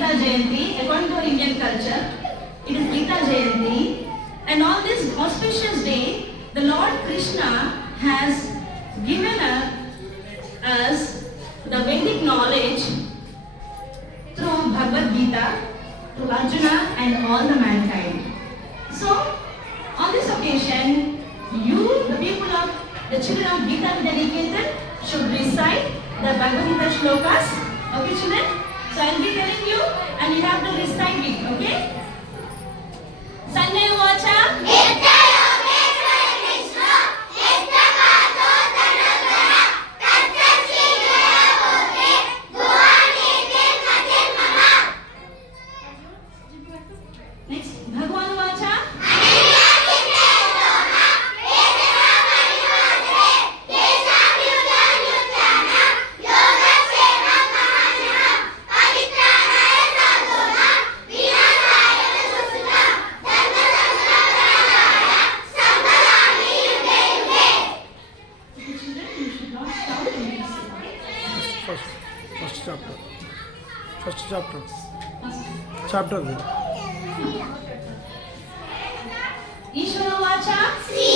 Gita Jayanti. According to Indian culture, it is Gita Jayanti. And on this auspicious day, the Lord Krishna has given us the Vedic knowledge through Bhagavad Gita to Arjuna and all the mankind. So, on this occasion, you, the people of the children of Gita dedicated, should recite the Bhagavad Gita shlokas. Okay, children? So, I will be telling you and you have to recite it. Okay? Sanjay Vacha. Next, Bhagwan Vacha. First chapter. Ishvara Vacha.